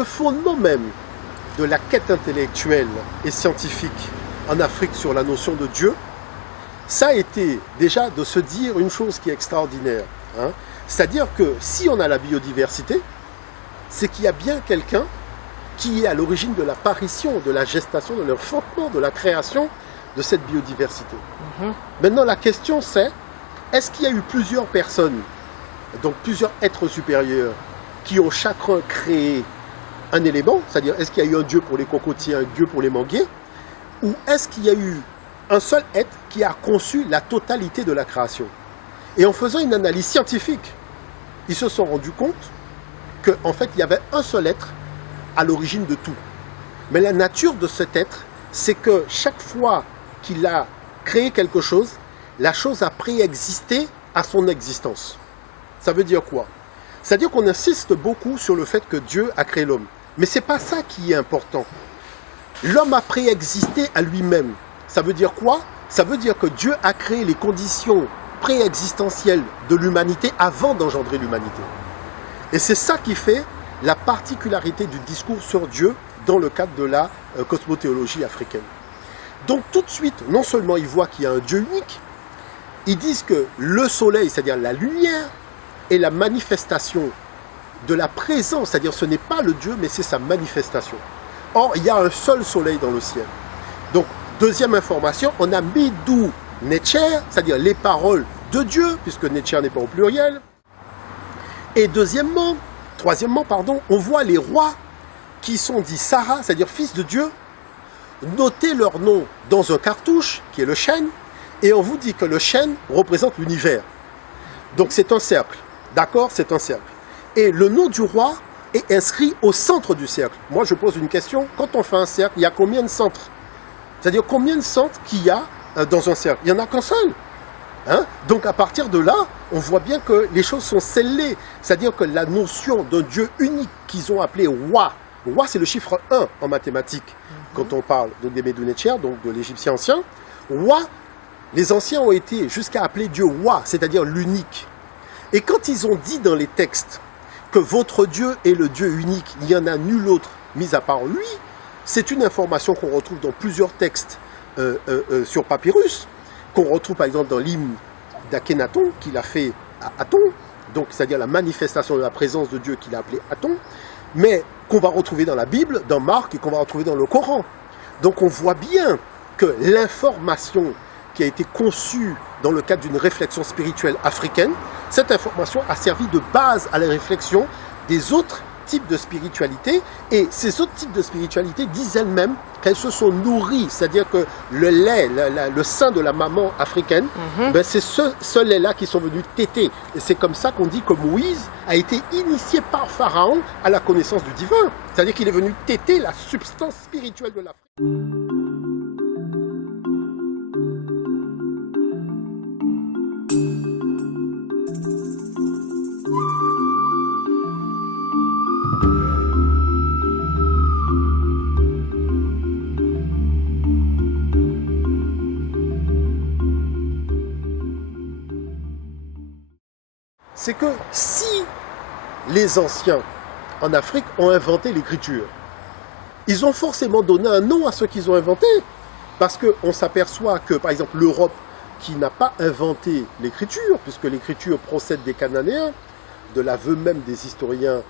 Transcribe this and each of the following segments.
le fondement même de la quête intellectuelle et scientifique en Afrique sur la notion de Dieu, ça a été déjà de se dire une chose qui est extraordinaire. Hein. C'est-à-dire que si on a la biodiversité, c'est qu'il y a bien quelqu'un qui est à l'origine de l'apparition, de la gestation, de l'enfantement, de la création de cette biodiversité. Maintenant, la question c'est, est-ce qu'il y a eu plusieurs personnes, donc plusieurs êtres supérieurs, qui ont chacun créé un élément, c'est-à-dire est-ce qu'il y a eu un dieu pour les cocotiers, un dieu pour les manguiers, ou est-ce qu'il y a eu un seul être qui a conçu la totalité de la création? Et en faisant une analyse scientifique, ils se sont rendus compte qu'en fait, il y avait un seul être à l'origine de tout. Mais la nature de cet être, c'est que chaque fois qu'il a créé quelque chose, la chose a préexisté à son existence. Ça veut dire quoi? C'est-à-dire qu'on insiste beaucoup sur le fait que Dieu a créé l'homme. Mais ce n'est pas ça qui est important. L'homme a préexisté à lui-même. Ça veut dire quoi? Ça veut dire que Dieu a créé les conditions préexistentielles de l'humanité avant d'engendrer l'humanité. Et c'est ça qui fait la particularité du discours sur Dieu dans le cadre de la cosmothéologie africaine. Donc tout de suite, non seulement ils voient qu'il y a un Dieu unique, ils disent que le soleil, c'est-à-dire la lumière, est la manifestation de la présence, c'est-à-dire ce n'est pas le Dieu, mais c'est sa manifestation. Or, il y a un seul soleil dans le ciel. Donc, deuxième information, on a Midou Netcher, c'est-à-dire les paroles de Dieu, puisque Netcher n'est pas au pluriel. Et troisièmement, on voit les rois qui sont dits Sarah, c'est-à-dire fils de Dieu, noter leur nom dans un cartouche, qui est le chêne, et on vous dit que le chêne représente l'univers. Donc c'est un cercle, d'accord? C'est un cercle. Et le nom du roi est inscrit au centre du cercle. Moi, je pose une question. Quand on fait un cercle, il y a combien de centres? C'est-à-dire combien de centres qu'il y a dans un cercle? Il n'y en a qu'un seul. Hein? Donc à partir de là, on voit bien que les choses sont scellées. C'est-à-dire que la notion d'un Dieu unique qu'ils ont appelé Wa, Wa c'est le chiffre 1 en mathématiques, quand on parle de Médou Netcher, donc de l'Égyptien ancien. Wa, les anciens ont été jusqu'à appeler Dieu Wa, c'est-à-dire l'unique. Et quand ils ont dit dans les textes que votre Dieu est le Dieu unique, il n'y en a nul autre mis à part lui, c'est une information qu'on retrouve dans plusieurs textes sur papyrus, qu'on retrouve par exemple dans l'hymne d'Akhenaton qu'il a fait à Aton, donc c'est-à-dire la manifestation de la présence de Dieu qu'il a appelé Aton, mais qu'on va retrouver dans la Bible, dans Marc et qu'on va retrouver dans le Coran. Donc on voit bien que l'information qui a été conçue dans le cadre d'une réflexion spirituelle africaine, cette information a servi de base à la réflexion des autres types de spiritualité, et ces autres types de spiritualité disent elles-mêmes qu'elles se sont nourries, c'est-à-dire que le lait, le sein de la maman africaine, ben c'est ce lait-là qui sont venus téter. Et c'est comme ça qu'on dit que Moïse a été initié par Pharaon à la connaissance du divin. C'est-à-dire qu'il est venu téter la substance spirituelle de l'Afrique. C'est que si les anciens en Afrique ont inventé l'écriture, ils ont forcément donné un nom à ce qu'ils ont inventé. Parce qu'on s'aperçoit que, par exemple, l'Europe, qui n'a pas inventé l'écriture, puisque l'écriture procède des Cananéens, de l'aveu même des historiens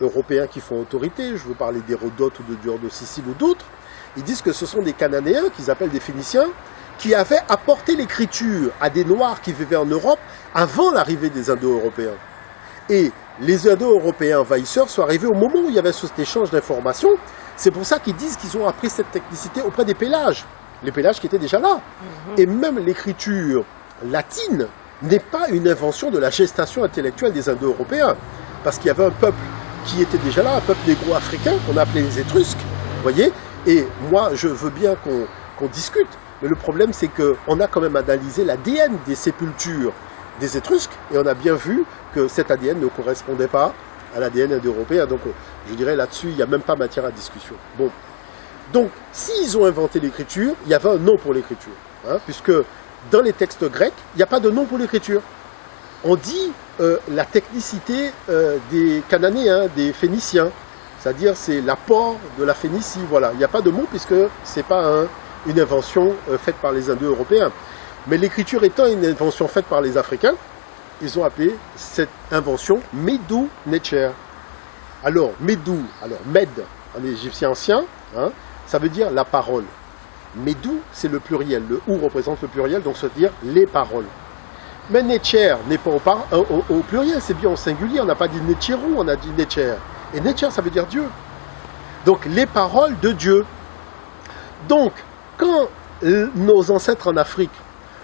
européens qui font autorité, je veux parler d'Hérodote ou de Dior de Sicile ou d'autres, ils disent que ce sont des Cananéens, qu'ils appellent des Phéniciens, qui avaient apporté l'écriture à des Noirs qui vivaient en Europe avant l'arrivée des Indo-Européens. Et les Indo-Européens envahisseurs sont arrivés au moment où il y avait cet échange d'informations. C'est pour ça qu'ils disent qu'ils ont appris cette technicité auprès des Pélages, les Pélages qui étaient déjà là. Et même l'écriture latine n'est pas une invention de la gestation intellectuelle des Indo-Européens, parce qu'il y avait un peuple qui était déjà là, un peuple négro-africain qu'on appelait les Étrusques, voyez. Et moi, je veux bien qu'on discute. Mais le problème, c'est qu'on a quand même analysé l'ADN des sépultures des Étrusques, et on a bien vu que cet ADN ne correspondait pas à l'ADN indo-européen. Donc, je dirais là-dessus, il n'y a même pas matière à discussion. Bon. Donc, s'ils ont inventé l'écriture, il y avait un nom pour l'écriture. Hein, puisque dans les textes grecs, il n'y a pas de nom pour l'écriture. On dit la technicité des Cananéens, des Phéniciens. c'est-à-dire c'est l'apport de la Phénicie. Voilà, il n'y a pas de mot puisque ce n'est pas une invention faite par les Indo-Européens. Mais l'écriture étant une invention faite par les Africains, ils ont appelé cette invention Medu Necher. Alors, Medu, Med en égyptien ancien, hein, ça veut dire la parole. Medu, c'est le pluriel. Le ou représente le pluriel, donc ça veut dire les paroles. Mais Necher n'est pas au pluriel, c'est bien au singulier. On n'a pas dit Necheru, on a dit Necher. Et Necher, ça veut dire Dieu. Donc, les paroles de Dieu. Donc, quand nos ancêtres en Afrique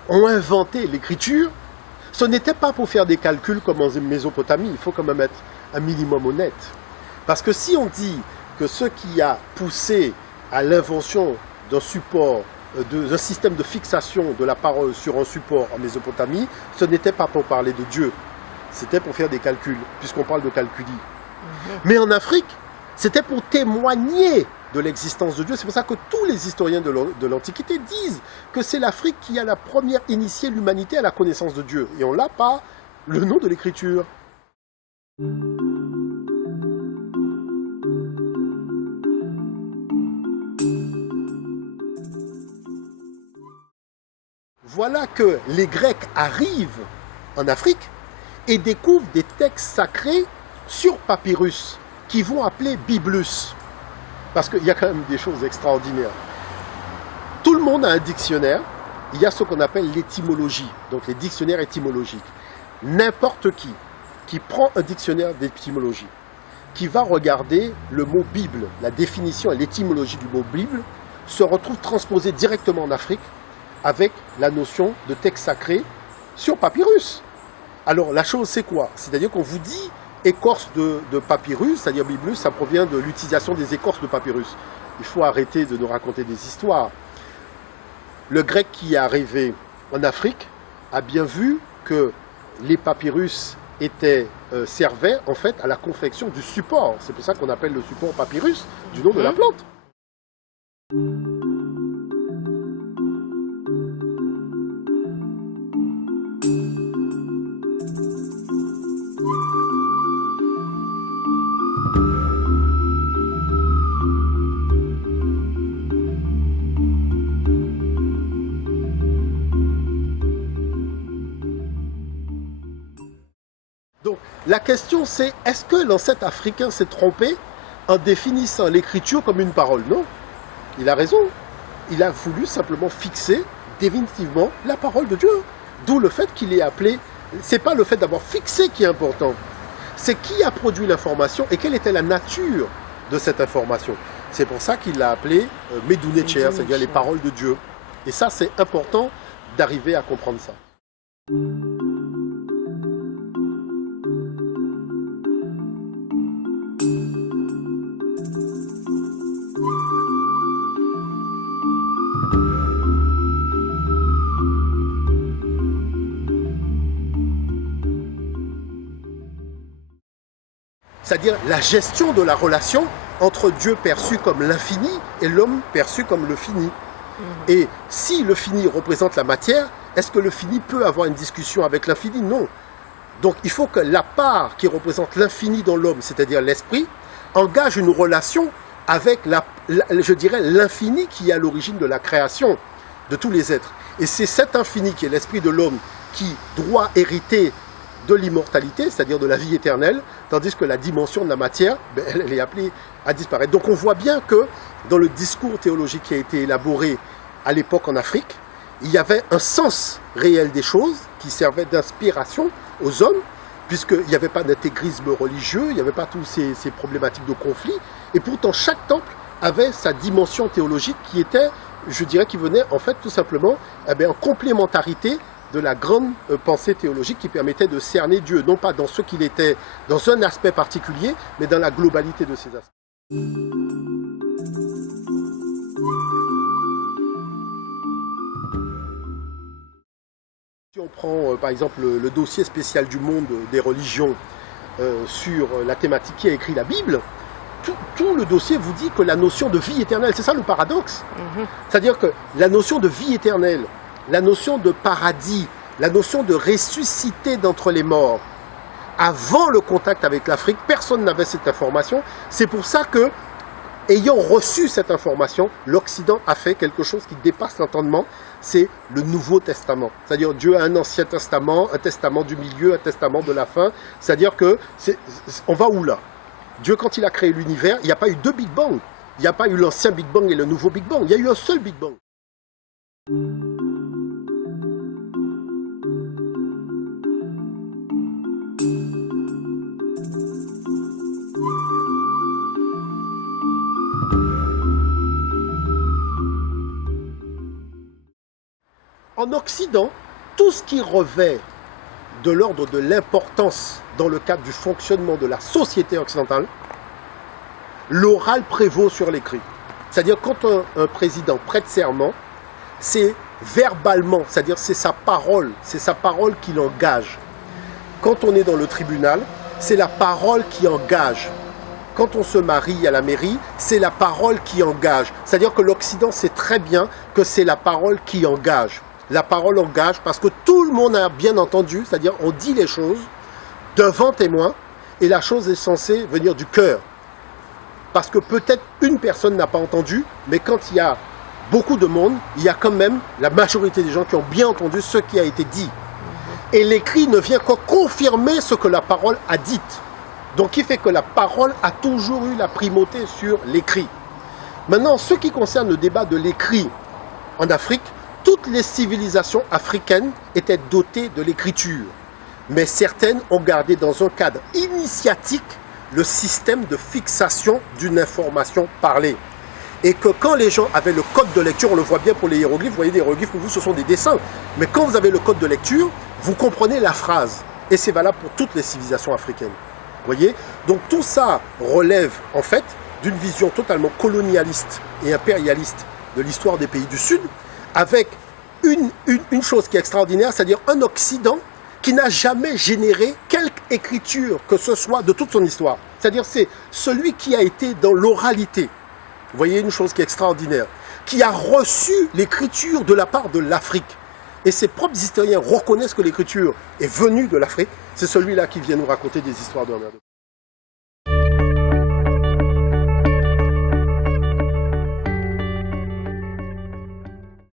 ont inventé l'écriture, ce n'était pas pour faire des calculs comme en Mésopotamie. Il faut quand même être un minimum honnête. Parce que si on dit que ce qui a poussé à l'invention d'un support, d'un système de fixation de la parole sur un support en Mésopotamie, ce n'était pas pour parler de Dieu, c'était pour faire des calculs, puisqu'on parle de calculi. Mais en Afrique, c'était pour témoigner de l'existence de Dieu. C'est pour ça que tous les historiens de l'Antiquité disent que c'est l'Afrique qui a la première initié l'humanité à la connaissance de Dieu. Et on l'a par le nom de l'écriture. Voilà que les Grecs arrivent en Afrique et découvrent des textes sacrés sur papyrus qui vont appeler Biblus. Parce qu'il y a quand même des choses extraordinaires. Tout le monde a un dictionnaire. Il y a ce qu'on appelle l'étymologie, donc les dictionnaires étymologiques. N'importe qui prend un dictionnaire d'étymologie, qui va regarder le mot Bible, la définition et l'étymologie du mot Bible, se retrouve transposé directement en Afrique avec la notion de texte sacré sur papyrus. Alors la chose c'est quoi? C'est-à-dire qu'on vous dit écorce de papyrus, c'est-à-dire Biblus, ça provient de l'utilisation des écorces de papyrus. Il faut arrêter de nous raconter des histoires. Le grec qui est arrivé en Afrique a bien vu que les papyrus servaient en fait à la confection du support. C'est pour ça qu'on appelle le support papyrus du nom de la plante. Donc, la question c'est, est-ce que l'ancêtre africain s'est trompé en définissant l'écriture comme une parole? Non, il a raison. Il a voulu simplement fixer définitivement la parole de Dieu. D'où le fait qu'il est appelé, c'est pas le fait d'avoir fixé qui est important, c'est qui a produit l'information et quelle était la nature de cette information. C'est pour ça qu'il l'a appelé Medu Necher, c'est-à-dire les paroles de Dieu. Et ça, c'est important d'arriver à comprendre ça. C'est-à-dire la gestion de la relation entre Dieu perçu comme l'infini et l'homme perçu comme le fini. Et si le fini représente la matière, est-ce que le fini peut avoir une discussion avec l'infini? Non. Donc il faut que la part qui représente l'infini dans l'homme, c'est-à-dire l'esprit, engage une relation avec, je dirais, l'infini qui est à l'origine de la création de tous les êtres. Et c'est cet infini qui est l'esprit de l'homme qui doit hériter de l'immortalité, c'est-à-dire de la vie éternelle, tandis que la dimension de la matière, elle est appelée à disparaître. Donc on voit bien que dans le discours théologique qui a été élaboré à l'époque en Afrique, il y avait un sens réel des choses qui servait d'inspiration aux hommes, puisqu'il n'y avait pas d'intégrisme religieux, il n'y avait pas toutes ces problématiques de conflit, et pourtant chaque temple avait sa dimension théologique qui était, je dirais, qui venait en fait tout simplement en complémentarité de la grande pensée théologique qui permettait de cerner Dieu, non pas dans ce qu'il était, dans un aspect particulier, mais dans la globalité de ses aspects. Si on prend par exemple le dossier spécial du monde des religions sur la thématique qui a écrit la Bible, tout le dossier vous dit que la notion de vie éternelle, c'est ça le paradoxe. C'est-à-dire que la notion de vie éternelle, la notion de paradis, la notion de ressusciter d'entre les morts, avant le contact avec l'Afrique, personne n'avait cette information. C'est pour ça que, ayant reçu cette information, l'Occident a fait quelque chose qui dépasse l'entendement, c'est le Nouveau Testament. C'est-à-dire Dieu a un Ancien Testament, un Testament du milieu, un Testament de la fin. C'est-à-dire que, on va où là? Dieu, quand il a créé l'univers, il n'y a pas eu deux Big Bang. Il n'y a pas eu l'ancien Big Bang et le nouveau Big Bang. Il y a eu un seul Big Bang. En Occident, tout ce qui revêt de l'ordre de l'importance dans le cadre du fonctionnement de la société occidentale, l'oral prévaut sur l'écrit. C'est-à-dire quand un président prête serment, c'est verbalement, c'est-à-dire c'est sa parole qui l'engage. Quand on est dans le tribunal, c'est la parole qui engage. Quand on se marie à la mairie, c'est la parole qui engage. C'est-à-dire que l'Occident sait très bien que c'est la parole qui engage. La parole engage parce que tout le monde a bien entendu, c'est-à-dire on dit les choses devant témoin et la chose est censée venir du cœur. Parce que peut-être une personne n'a pas entendu, mais quand il y a beaucoup de monde, il y a quand même la majorité des gens qui ont bien entendu ce qui a été dit. Et l'écrit ne vient que confirmer ce que la parole a dit. Donc, qui fait que la parole a toujours eu la primauté sur l'écrit. Maintenant, ce qui concerne le débat de l'écrit en Afrique, toutes les civilisations africaines étaient dotées de l'écriture. Mais certaines ont gardé dans un cadre initiatique le système de fixation d'une information parlée. Et que quand les gens avaient le code de lecture, on le voit bien pour les hiéroglyphes, vous voyez des hiéroglyphes pour vous ce sont des dessins. Mais quand vous avez le code de lecture, vous comprenez la phrase. Et c'est valable pour toutes les civilisations africaines. Vous voyez? Donc tout ça relève en fait d'une vision totalement colonialiste et impérialiste de l'histoire des pays du Sud, avec une chose qui est extraordinaire, c'est-à-dire un Occident qui n'a jamais généré quelque écriture que ce soit de toute son histoire. C'est-à-dire c'est celui qui a été dans l'oralité. Vous voyez une chose qui est extraordinaire, qui a reçu l'écriture de la part de l'Afrique. Et ses propres historiens reconnaissent que l'écriture est venue de l'Afrique. C'est celui-là qui vient nous raconter des histoires de merde.